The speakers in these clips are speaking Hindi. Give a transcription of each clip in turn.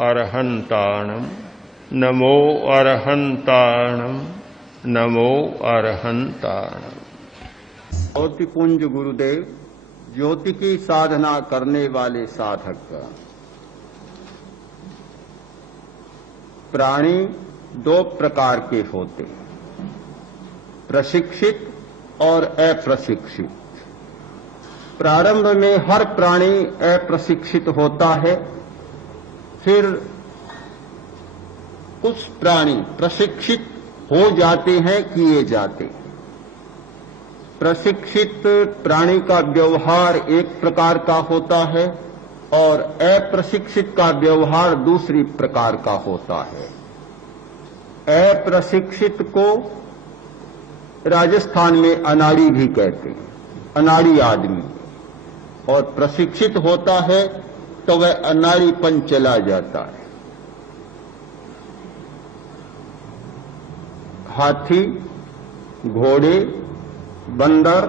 अरहन्ताणम् नमो अरहन्ताणम् नमो अरहन्ताणम्। ज्योति पुंज गुरुदेव, ज्योति की साधना करने वाले साधक। प्राणी दो प्रकार के होते हैं, प्रशिक्षित और अप्रशिक्षित। प्रारंभ में हर प्राणी अप्रशिक्षित होता है, फिर कुछ प्राणी प्रशिक्षित हो जाते हैं, किए जाते हैं। प्रशिक्षित प्राणी का व्यवहार एक प्रकार का होता है और अप्रशिक्षित का व्यवहार दूसरी प्रकार का होता है। अप्रशिक्षित को राजस्थान में अनाड़ी भी कहते हैं, अनाड़ी आदमी। और प्रशिक्षित होता है तो वह अनाड़ीपन चला जाता है। हाथी, घोड़े, बंदर,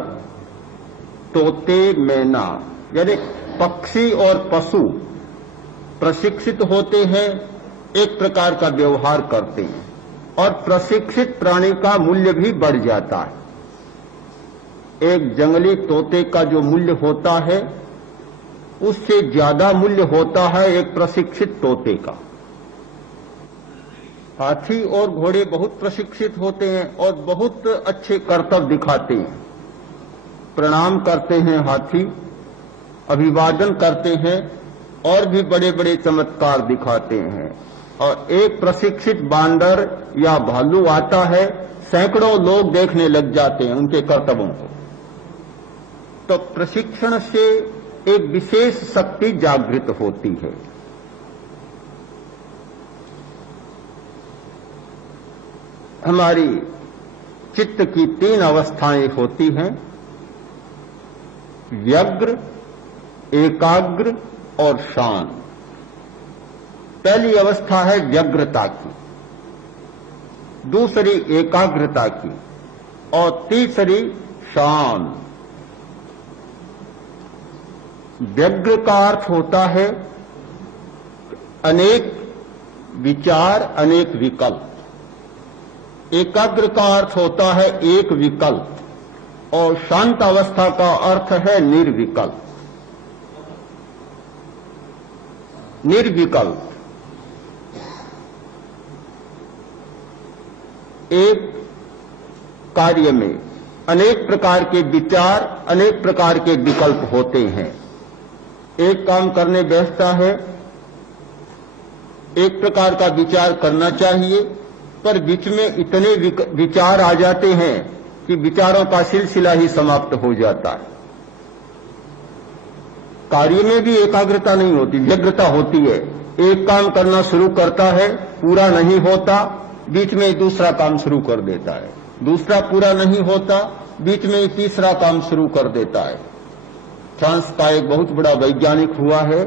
तोते, मैना यानी पक्षी और पशु प्रशिक्षित होते हैं, एक प्रकार का व्यवहार करते हैं और प्रशिक्षित प्राणी का मूल्य भी बढ़ जाता है। एक जंगली तोते का जो मूल्य होता है उससे ज्यादा मूल्य होता है एक प्रशिक्षित तोते का। हाथी और घोड़े बहुत प्रशिक्षित होते हैं और बहुत अच्छे करतब दिखाते हैं। प्रणाम करते हैं हाथी, अभिवादन करते हैं और भी बड़े बड़े चमत्कार दिखाते हैं। और एक प्रशिक्षित बांदर या भालू आता है, सैकड़ों लोग देखने लग जाते हैं उनके करतबों को। तो प्रशिक्षण से एक विशेष शक्ति जागृत होती है। हमारी चित्त की तीन अवस्थाएं होती हैं, व्यग्र, एकाग्र और शांत। पहली अवस्था है व्यग्रता की, दूसरी एकाग्रता की और तीसरी शांत। व्यग्र का अर्थ होता है अनेक विचार, अनेक विकल्प। एकाग्र का अर्थ होता है एक विकल्प और शांत अवस्था का अर्थ है निर्विकल्प। निर्विकल्प एक कार्य में अनेक प्रकार के विचार, अनेक प्रकार के विकल्प होते हैं। एक काम करने बैठता है, एक प्रकार का विचार करना चाहिए, पर बीच में इतने विचार आ जाते हैं कि विचारों का सिलसिला ही समाप्त हो जाता है। कार्य में भी एकाग्रता नहीं होती, व्यग्रता होती है। एक काम करना शुरू करता है, पूरा नहीं होता, बीच में दूसरा काम शुरू कर देता है। दूसरा पूरा नहीं होता, बीच में तीसरा काम शुरू कर देता है। फ्रांस का एक बहुत बड़ा वैज्ञानिक हुआ है,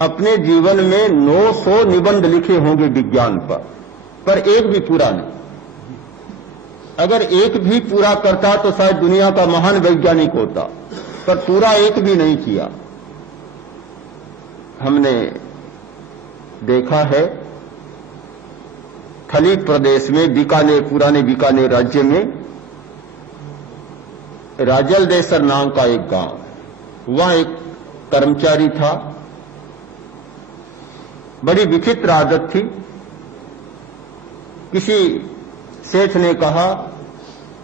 अपने जीवन में 900 निबंध लिखे होंगे विज्ञान पर एक भी पूरा नहीं। अगर एक भी पूरा करता तो शायद दुनिया का महान वैज्ञानिक होता, पर पूरा एक भी नहीं किया। हमने देखा है थली प्रदेश में बीकानेर, पुराने बीकानेर राज्य में राजलदेसर नाम का एक गांव, वहां एक कर्मचारी था। बड़ी विचित्र आदत थी। किसी सेठ ने कहा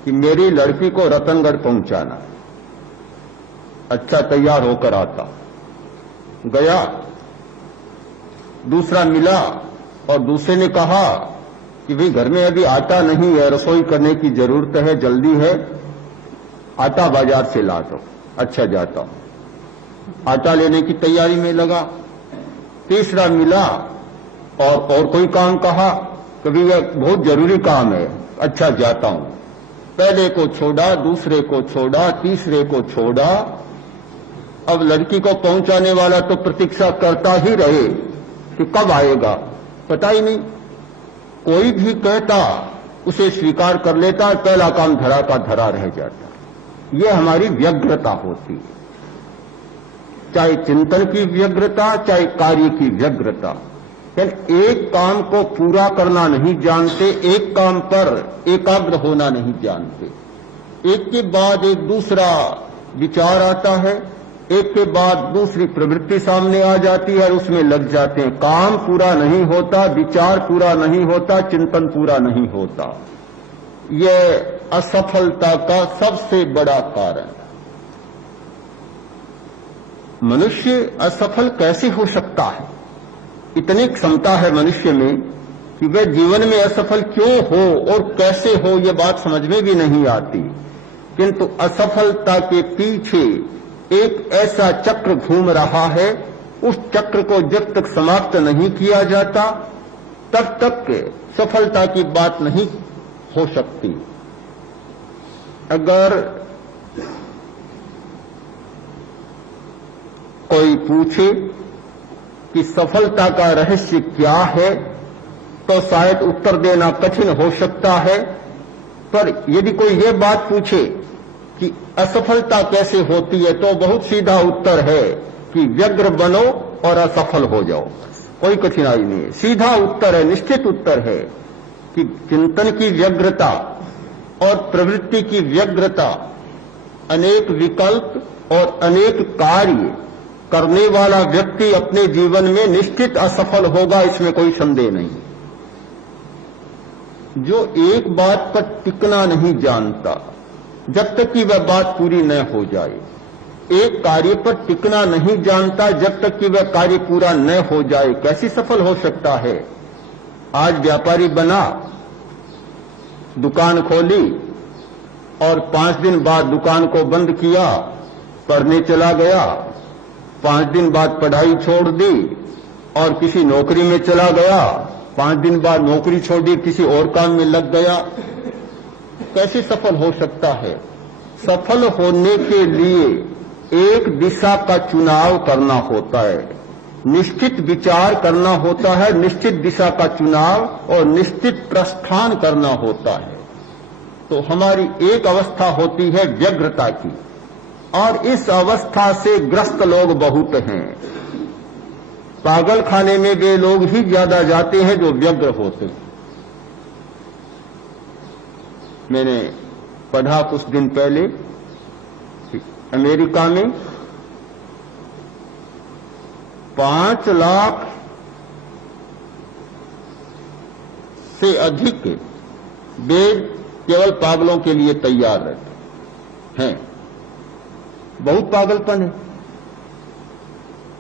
कि मेरी लड़की को रतनगढ़ पहुंचाना। अच्छा, तैयार होकर आता, गया, दूसरा मिला और दूसरे ने कहा कि भाई घर में अभी आटा नहीं है, रसोई करने की जरूरत है, जल्दी है, आटा बाजार से ला दो। अच्छा, जाता हूं। आटा लेने की तैयारी में लगा। तीसरा मिला और कोई काम कहा, कभी यह बहुत जरूरी काम है। अच्छा, जाता हूं। पहले को छोड़ा, दूसरे को छोड़ा, तीसरे को छोड़ा। अब लड़की को पहुंचाने वाला तो प्रतीक्षा करता ही रहे कि कब आएगा, पता ही नहीं। कोई भी कहता उसे स्वीकार कर लेता, पहला काम धरा का धरा रह जाता। यह हमारी व्यग्रता होती है। चाहे चिंतन की व्यग्रता, चाहे कार्य की व्यग्रता। यानी एक काम को पूरा करना नहीं जानते, एक काम पर एकाग्र होना नहीं जानते। एक के बाद एक दूसरा विचार आता है, एक के बाद दूसरी प्रवृत्ति सामने आ जाती है और उसमें लग जाते हैं। काम पूरा नहीं होता, विचार पूरा नहीं होता, चिंतन पूरा नहीं होता। यह असफलता का सबसे बड़ा कारण। मनुष्य असफल कैसे हो सकता है? इतनी क्षमता है मनुष्य में कि वह जीवन में असफल क्यों हो और कैसे हो, यह बात समझ में भी नहीं आती। किंतु असफलता के पीछे एक ऐसा चक्र घूम रहा है, उस चक्र को जब तक समाप्त नहीं किया जाता तब तक सफलता की बात नहीं हो सकती। अगर कोई पूछे कि सफलता का रहस्य क्या है, तो शायद उत्तर देना कठिन हो सकता है। पर यदि कोई ये बात पूछे कि असफलता कैसे होती है, तो बहुत सीधा उत्तर है कि व्यग्र बनो और असफल हो जाओ। कोई कठिनाई नहीं है, सीधा उत्तर है, निश्चित उत्तर है कि चिंतन की व्यग्रता और प्रवृत्ति की व्यग्रता, अनेक विकल्प और अनेक कार्य करने वाला व्यक्ति अपने जीवन में निश्चित असफल होगा, इसमें कोई संदेह नहीं। जो एक बात पर टिकना नहीं जानता जब तक कि वह बात पूरी न हो जाए, एक कार्य पर टिकना नहीं जानता जब तक कि वह कार्य पूरा न हो जाए, कैसे सफल हो सकता है? आज व्यापारी बना, दुकान खोली और 5 दिन बाद दुकान को बंद किया, पढ़ने चला गया, 5 दिन बाद पढ़ाई छोड़ दी और किसी नौकरी में चला गया, 5 दिन बाद नौकरी छोड़ दी, किसी और काम में लग गया। कैसे सफल हो सकता है? सफल होने के लिए एक दिशा का चुनाव करना होता है, निश्चित विचार करना होता है, निश्चित दिशा का चुनाव और निश्चित प्रस्थान करना होता है। तो हमारी एक अवस्था होती है व्यग्रता की, और इस अवस्था से ग्रस्त लोग बहुत हैं। पागल खाने में वे लोग ही ज्यादा जाते हैं जो व्यग्र होते हैं। मैंने पढ़ा कुछ दिन पहले अमेरिका में 5 लाख से अधिक बेड केवल पागलों के लिए तैयार रहते हैं। बहुत पागलपन है,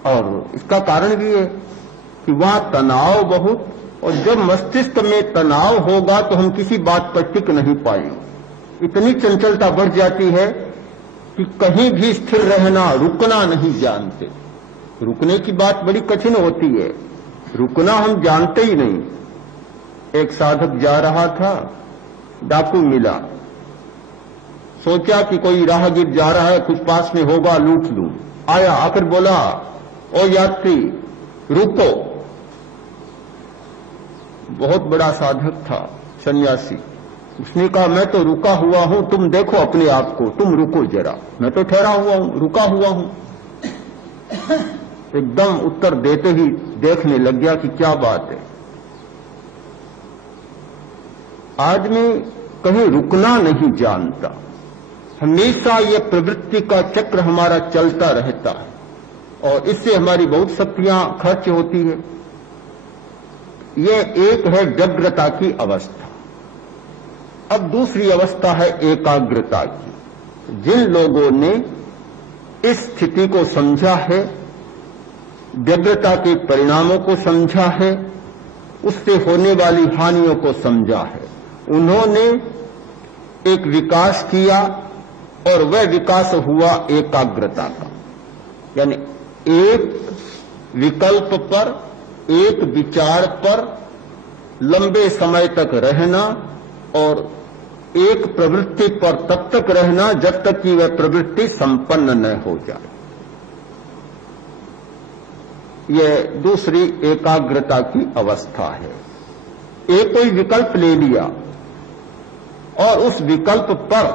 और इसका कारण भी है कि वहां तनाव बहुत, और जब मस्तिष्क में तनाव होगा तो हम किसी बात पर टिक नहीं पाएंगे। इतनी चंचलता बढ़ जाती है कि कहीं भी स्थिर रहना, रुकना नहीं जानते। रुकने की बात बड़ी कठिन होती है, रुकना हम जानते ही नहीं। एक साधक जा रहा था, डाकू मिला, सोचा कि कोई राहगीर जा रहा है, कुछ पास में होगा, लूट लूं। आया, आकर बोला, ओ यात्री रुको। बहुत बड़ा साधक था, सन्यासी। उसने कहा, मैं तो रुका हुआ हूं, तुम देखो अपने आप को, तुम रुको जरा। मैं तो ठहरा हुआ हूं, रुका हुआ हूं। एकदम उत्तर देते ही देखने लग गया कि क्या बात है। आदमी कहीं रुकना नहीं जानता, हमेशा यह प्रवृत्ति का चक्र हमारा चलता रहता है, और इससे हमारी बहुत शक्तियां खर्च होती है। यह एक है व्यग्रता की अवस्था। अब दूसरी अवस्था है एकाग्रता की। जिन लोगों ने इस स्थिति को समझा है, व्यग्रता के परिणामों को समझा है, उससे होने वाली हानियों को समझा है, उन्होंने एक विकास किया, और वह विकास हुआ एकाग्रता का। यानी एक विकल्प पर, एक विचार पर लंबे समय तक रहना, और एक प्रवृत्ति पर तब तक रहना जब तक कि वह प्रवृत्ति संपन्न न हो जाए। यह दूसरी एकाग्रता की अवस्था है। एक कोई विकल्प ले लिया और उस विकल्प पर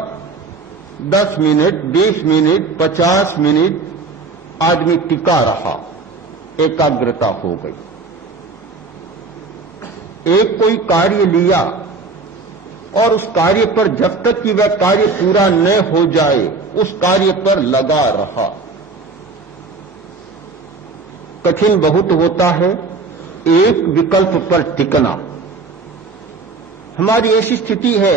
10 मिनट, 20 मिनट, 50 मिनट आदमी टिका रहा, एकाग्रता हो गई। एक कोई कार्य लिया और उस कार्य पर जब तक कि वह कार्य पूरा न हो जाए उस कार्य पर लगा रहा। कठिन बहुत होता है एक विकल्प पर टिकना। हमारी ऐसी स्थिति है,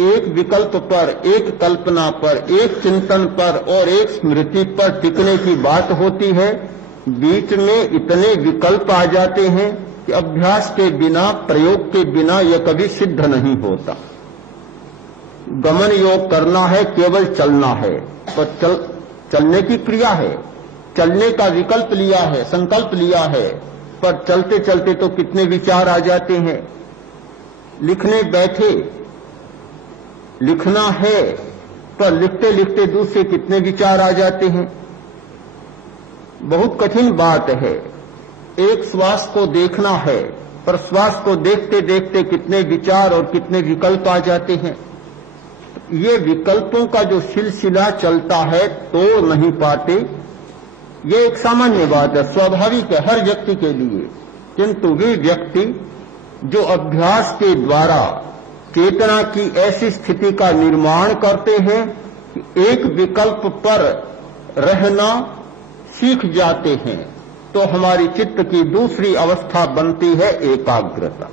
एक विकल्प पर, एक कल्पना पर, एक चिंतन पर और एक स्मृति पर टिकने की बात होती है, बीच में इतने विकल्प आ जाते हैं कि अभ्यास के बिना, प्रयोग के बिना यह कभी सिद्ध नहीं होता। गमन योग करना है, केवल चलना है, पर चलने की क्रिया है, चलने का विकल्प लिया है, संकल्प लिया है, पर चलते चलते तो कितने विचार आ जाते हैं। लिखने बैठे, लिखना है, पर लिखते लिखते दूसरे कितने विचार आ जाते हैं। बहुत कठिन बात है। एक श्वास को देखना है, पर श्वास को देखते देखते कितने विचार और कितने विकल्प आ जाते हैं। ये विकल्पों का जो सिलसिला चलता है तो नहीं पाते, ये एक सामान्य बात है, स्वाभाविक है हर व्यक्ति के लिए। किंतु वे व्यक्ति जो अभ्यास के द्वारा चेतना की ऐसी स्थिति का निर्माण करते हैं कि एक विकल्प पर रहना सीख जाते हैं, तो हमारी चित्त की दूसरी अवस्था बनती है एकाग्रता।